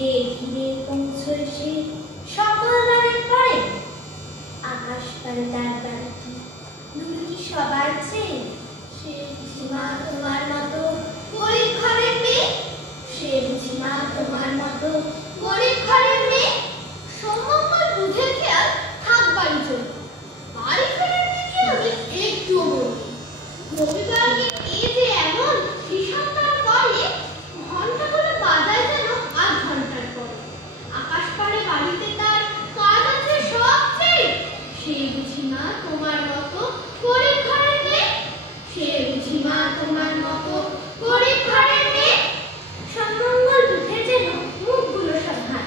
ধীরে ধীরে পৌঁছয় সে সকল বাড়ির পরে। আকাশ পারে তার বাড়িটি, দূর কি সবার চেয়ে? সে বুঝি মা তোমার মতো গরিব ঘরের মেয়ে? সে বুঝি মা তোমার মতো গরিব ঘরের মেয়ে? সম্মঙ্গল বুঝের খেয়াল থাকবারই জন্য বাড়ি ফেরার দিকে আমি একটুও বলি। রবিবারকে এই যে এমন শ্রীসন্তান করে, ঘন্টাগুলো বাজায় যেন ৮ ঘন্টার পরে। আকাশ পাড়ে বাড়িতে তার কাজ আছে সবচেয়ে। সে বুঝি মা তোমার মতো গরিব ঘরের মেয়ে? সে বুঝি মা তোমার মতো গরিব ঘরের মেয়ে? সম্মঙ্গল বুঝে যেন মুখগুলো সব ভার,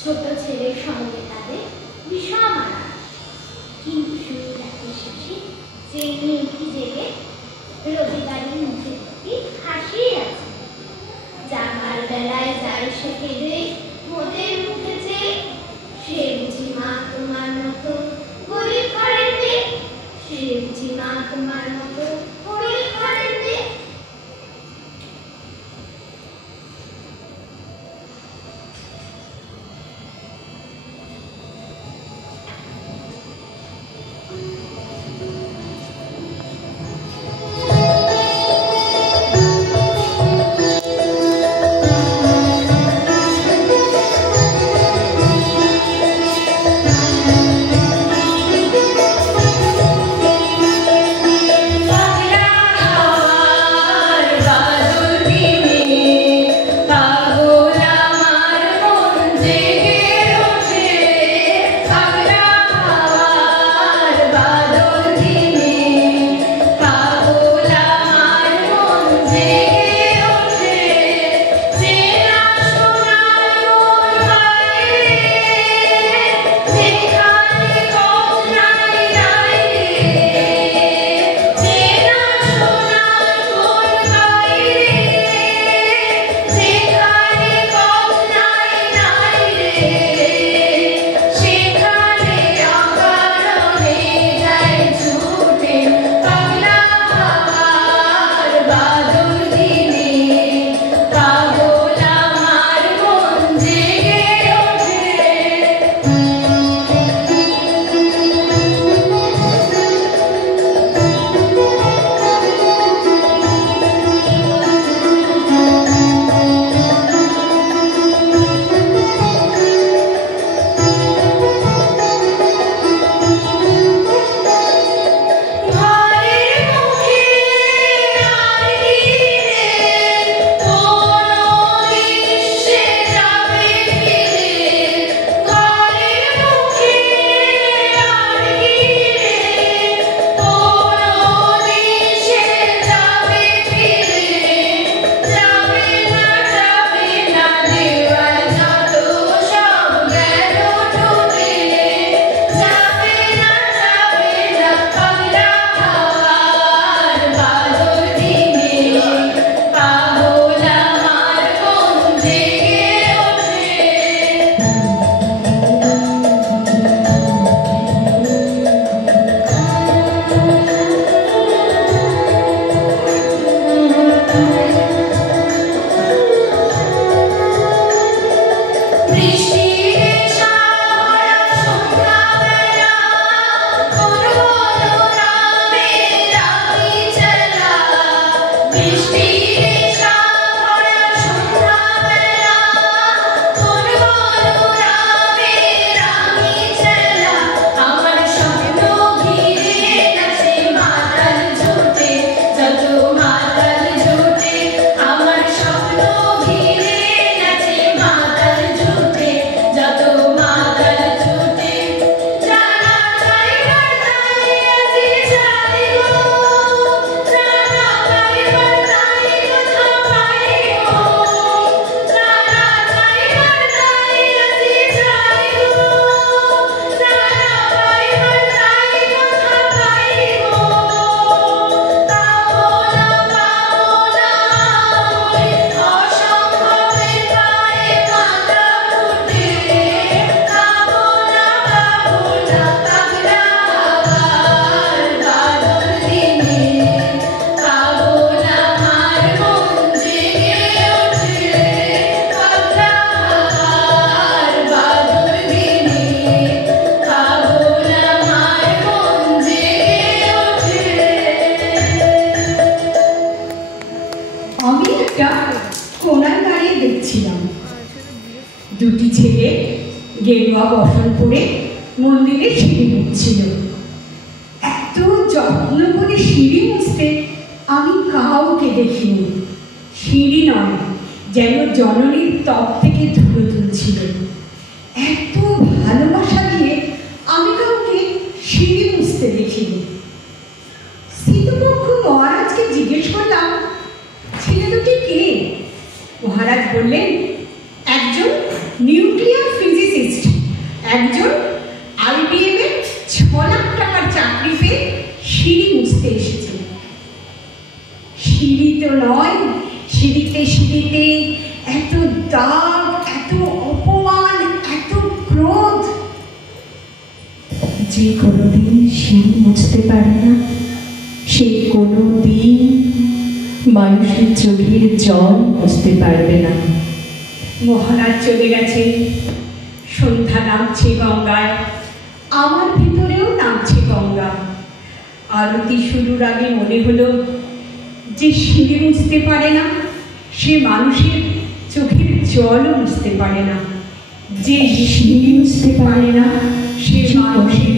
ছোট ছেলের সঙ্গে তাদের বিষম আনার। কিন্তু শুধু রাতের শেষে যে মেয়েটি জেগে রবিবারের মুখের প্রতি হাসি আছে। জাগার বেলায় যায় সে কেঁদে মোদের মুখে চেয়ে। সে বুঝি মা তোমার মতো গরিব ঘরের মেয়ে? সে বুঝি মা তোমার মতো গরিব ঘরের মেয়ে? গেরুয়া বসন পরে মন্দিরে সিঁড়ি মুছছিল। এত যত্ন করে সিঁড়ি মুছতে আমি কাউকে দেখিনি। সিঁড়ি নয়, যেন জননীর তপ থেকে ধুলো তুলছিল। এত ভালোবাসা দিয়ে আমি কাউকে সিঁড়ি মুছতে দেখিনি। স্থিতপক্ষ মহারাজকে জিজ্ঞেস করলাম, ছেলে দুটি কে? মহারাজ বললেন, একজন নিউক্লিয়ার ফিজিসিস্ট, একজন IBM এর 6 লাখ টাকার চাকরি পেয়ে সিঁড়ি মুছতে এসেছে। সিঁড়ি তো নয়, সিঁড়িতে সিঁড়িতে এত দাগ, এত অপমান, এত ক্রোধ। যে কোনোদিন সিঁড়ি মুছতে পারে না, সে কোনোদিন মানুষের চোখের জল মুছতে পারবে না। মহারাজ চলে গেছে। সন্ধ্যা নামছে গঙ্গায়, আমার ভিতরেও নামছে গঙ্গা। আরতি শুরুর আগে মনে হলো, যে সিঁড়ি মুছতে পারে না, সে মানুষের চোখের জলও মুছতে পারে না। যে সিঁড়ি মুছতে পারে না, সে মানুষের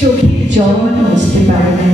চোখের জল মুছতে পারে না।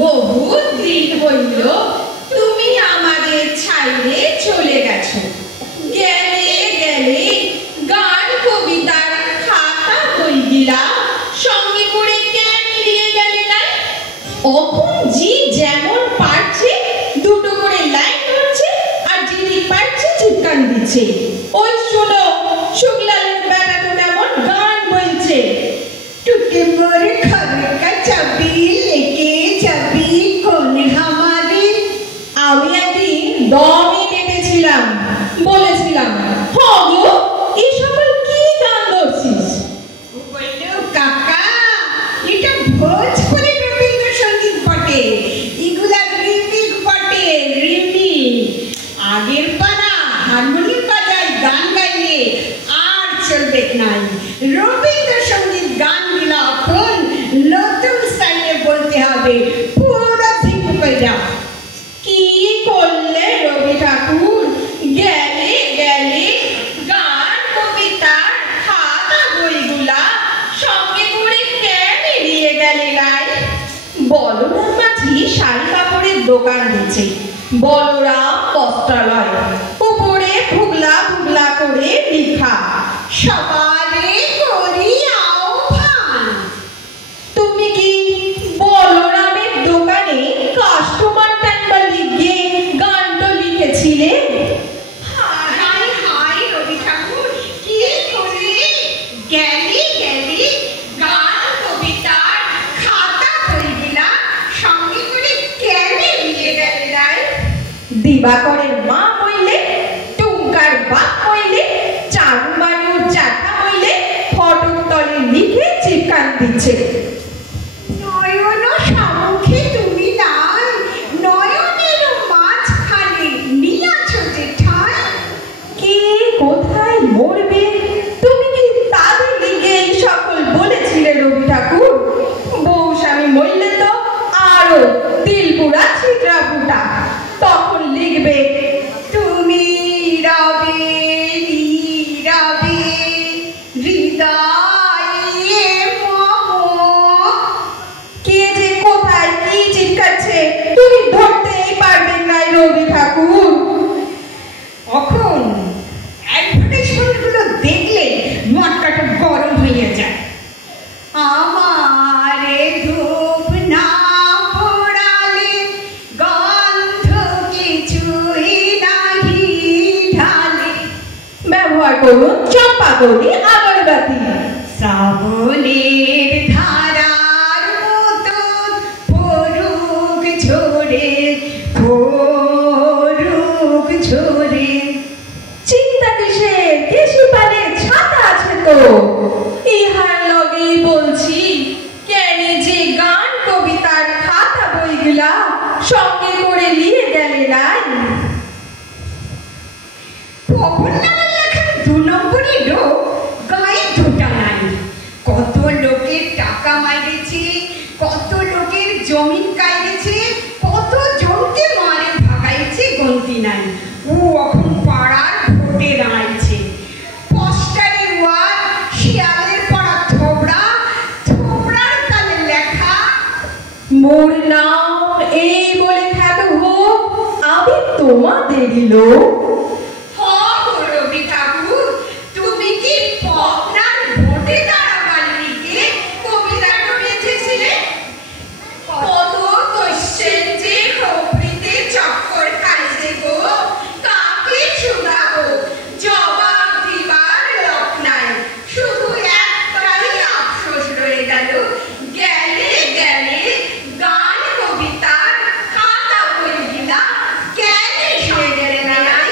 বহুত দিন হইল তুমি আমাদের ছাইরে চলে গেছো। গেলে গেলে গান কবিতার খাতা বইগুলা সঙ্গে করে কেন নিয়ে গেলে না? এখন জি যেমন পারছে দুটো করে লাইন ধরছে আর যিনি পারছে চিৎকার দিচ্ছে। ওই শোনো, শুক্লালের বেটা তো এমন গান বলছে, টুকে মোর খাবে কা চাবি লেকে যাবি কোন হামারে। আমি একদিন দমই নেমেছিলাম, বলেছিলাম হগো এই সকল কি গান ধরছিস? বলল কাকা এটা ভোজপুরি রবীন্দ্রসঙ্গীত বটে, এগুলা রিমিক বটে, রিমিক। আগের পাড়া হারমোনিয়াম বাজায় গান গাইলে আর চলবে নাই। রবীন্দ্রসঙ্গীত গানগুলা এখন নতুন স্টাইলে বলতে হবে, পুরো ঠিক কইরা। কি করলে রবি ঠাকুর? গেলে গেলে গান কবিতার খাতা বইগুলা সঙ্গে করে কেন নিয়ে গেলে নাই? বলরাম মাঝি শাড়ি কাপড়ের দোকান দিচ্ছে, বলরাম বস্ত্রালয়, উপরে ভুগলা ভুগলা করে লেখা সবারে করি আহ্বান। তুমি কি বলরামের দোকানে কাস্টমার টানবার লিগে গানটা লিখেছিলে? হাই হাই রবি ঠাকুর, কি করে গেলি গেলি গান কবিতার খাতা বইগুলা সঙ্গে করে কেন নিয়ে গেলে নাই? দিবাকরের মা হইলে, টুঙ্কার বাপ হইলে, চারুবানুর জ্যাঠা হইলে ফটক তলে লিখে চিৎকার দিচ্ছে, নয়ন সম্মুখে তুমি নাই, নয়নের মাঝখানে নিয়াছ যে ঠাই। কে কোথায় মরবে তুমি কি তাদের লিগে এই সকল বলেছিলে রবি ঠাকুর? বউ স্বামী মরলে তো আরো তিলপুরা ছিদ্রা ফুটা, তখন লিখবে তুমি রবে রবে হৃদয়ে মম। কে যে কোথায় কি চিৎকারছে তুমি ধরতেই পারবেন না রবি ঠাকুর। এখন অ্যাডভার্টাইজমেন্টগুলো দেখলে মাথাটা গরম হয়ে যায়। আমারে ধূপ না পোড়ালে গন্ধ কিছুই নাহি ঢালে। ব্যবহার করুন চম্পাকলি আগরবাতি। শ্রাবণের ধারার মতন পড়ুক ঝরে, পড়ুক ঝরে। চিন্তা কিসের, কেশি পালে ছাতা আছে তো। ইহার লগেই বলছি কেন যে গান কবিতার খাতা বইগুলা সঙ্গে করে নিয়ে গেলে নাই? পবননামার লেখা 2 নম্বরই লোক গায়ে দুটা নাই। কত লোকের টাকা মাইরেছে, কত লোকের জমি কাইরেছে, কত জনকে মারে ভাগাইছে, গন্তি নাই। ও এখন পাড়ার ভোটে দাঁড়াইছে। পোস্টারে ওয়ার শিয়ালের পড়া থোবড়া, থোবড়ার কালে লেখা মোর নাম এই বলে খ্যাত হোক, আমি তোমাদেরই লোক। রবি ঠাকুর, তুমি কি আপনার ভোটে দাঁড়াবার লিগে কবিতাটা লিখেছিলে? কত কোশ্চেন যে খবরিতে চক্কর খাইছে গো, কাকে শুধাবো? জবাব দিবার লোক নাই, শুধু একটাই আফসোস রয়ে গেল, গেলে গেলে গান কবিতার খাতা বইগুলা কেন নিয়ে গেলে নাই?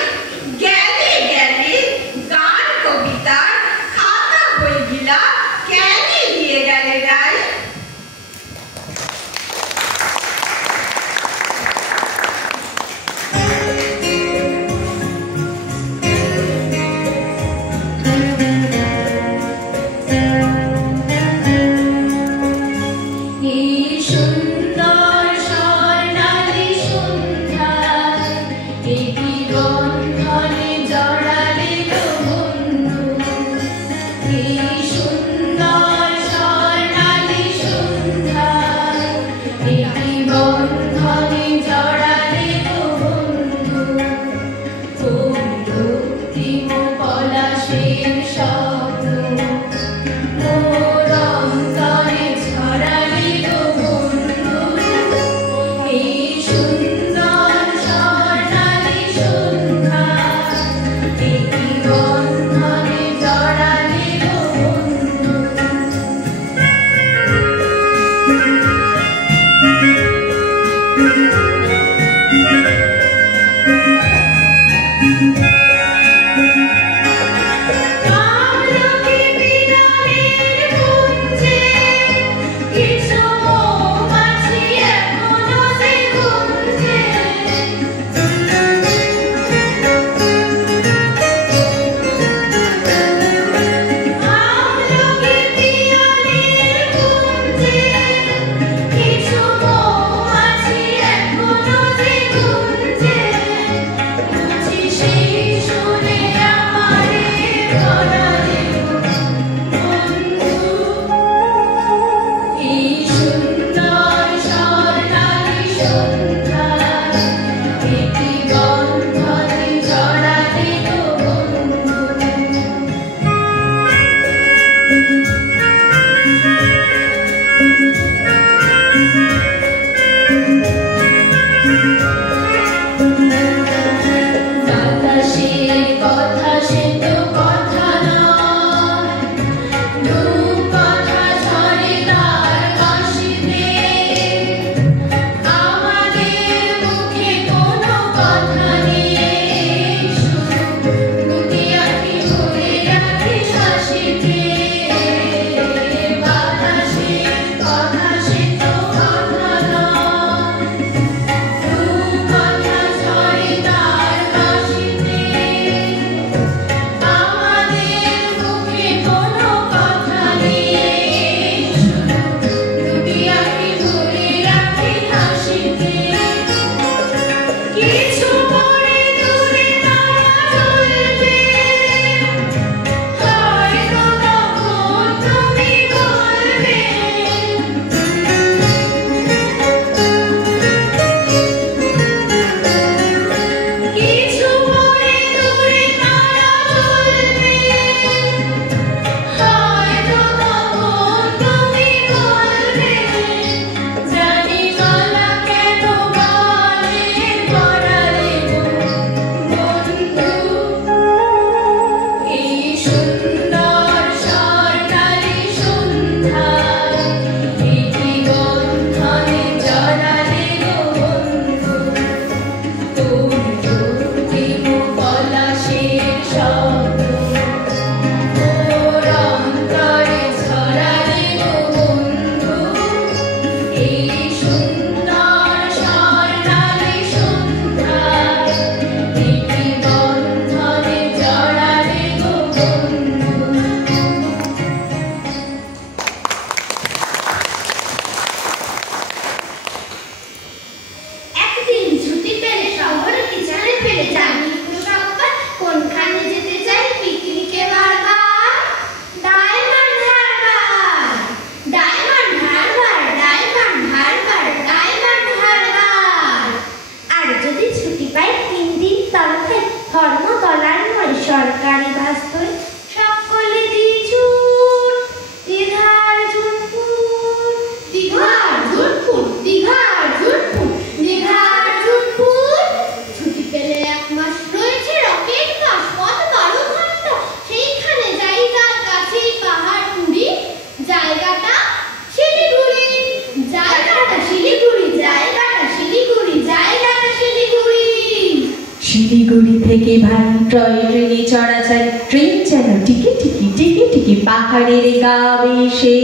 শিলিগুড়ি থেকে ভারী টয় ট্রেনে চড়াচড়ি, ট্রেন যেন টিকি টিকি টিকি টিকি পাহাড়ের গা বেশে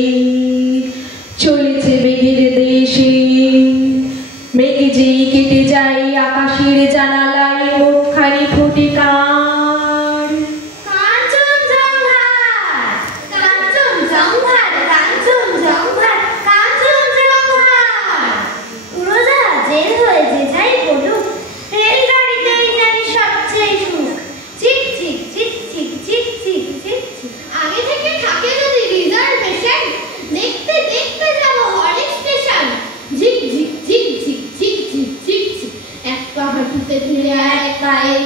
চলেছে মেঘের দেশে। মেঘে যেই কেটে যায় আকাশের জানালায় মুখখানি ফোটে কার। কাঞ্চনজঙ্ঘার, কাঞ্চনজঙ্ঘার, কাঞ্চনজঙ্ঘার, কাঞ্চনজঙ্ঘার। উড়োজাহাজের হয়ে যে যাই বলুক, রেলগাড়িতেই জানি সবচেয়ে সুখ। চিক চিক চিক চিক চিক চিক চিক চিক। আগে থেকে থাকে যদি রিজার্ভেশন, দেখতে দেখতে যাব হরেক স্টেশন। ঝিক ঝিক ঝিক ঝিক ঝিক ঝিক ঝিক ঝিক, এক পা হাঁটুতে তুলে আর এক পায়ে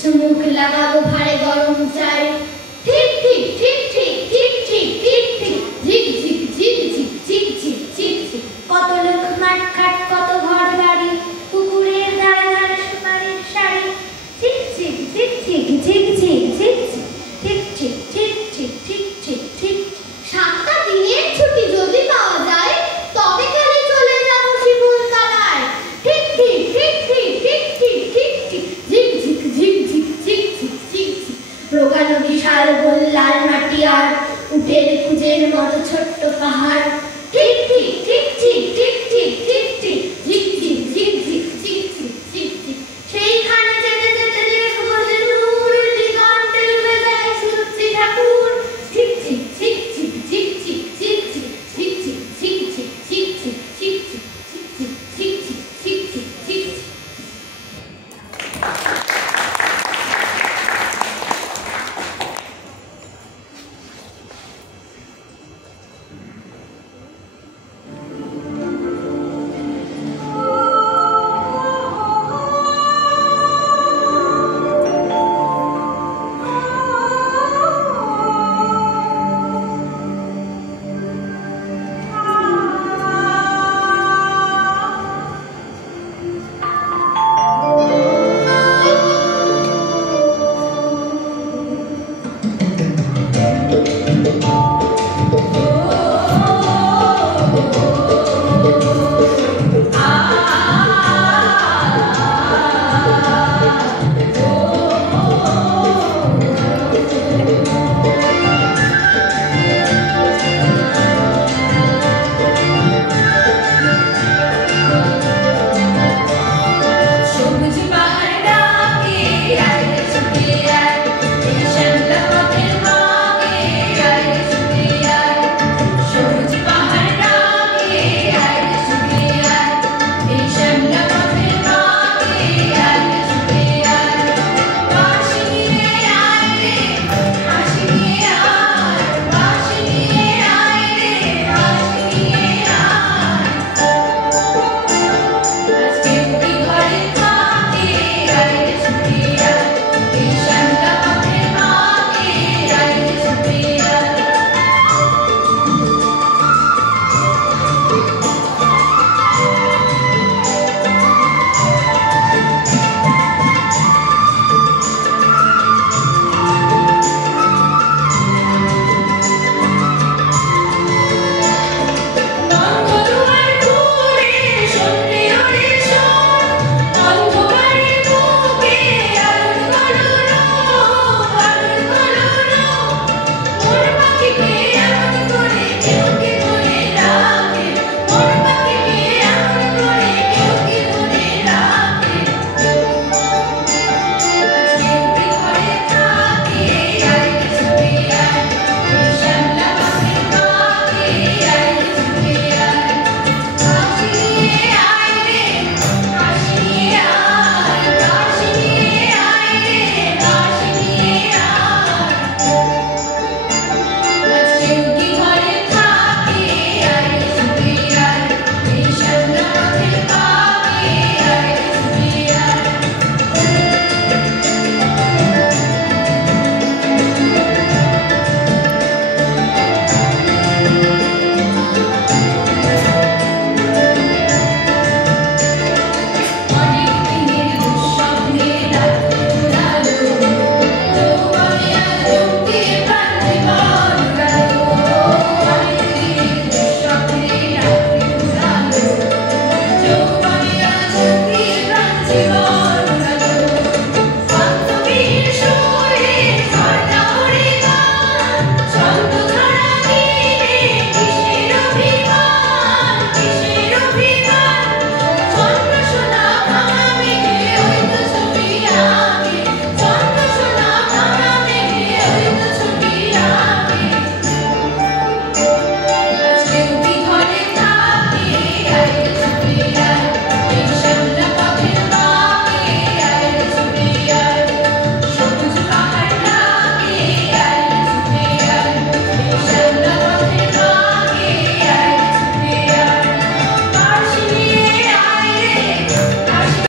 চুমুক লাগাবো ভারে গরম চায়ে। ঠিক ঠিক ঠিক ঠিক ঠিক ঠিক ঠিক ঠিক, ঝিক ঝিক ঝিক ঝিক ঝিক ঝিক ঝিক ঝিক। কত লোক মাঠঘাট, কত ঘর বাড়ি, পুকুরের ধারে ধারে সুপারির শাড়ি। চিক চিক চিক চিক চিক চিক চিক চিক চিক চিক চিক চিক চিক চিক। 7টা দিনের ছুটি যদি পাওয়া যায়, তবে কালে চলে যাবো শিমুলতলায়। ঠিক ঠিক ঠিক ঠিক ঠিক ঠিক ঠিক ঠিক, ঝিক ঝিক ঝিক ঝিক ঝিক ঝিক ঝিক ঝিক। রোগানো বিশাল গোল লাল মাটি আর উটের কুজের মতো ছোট্ট পাহাড়।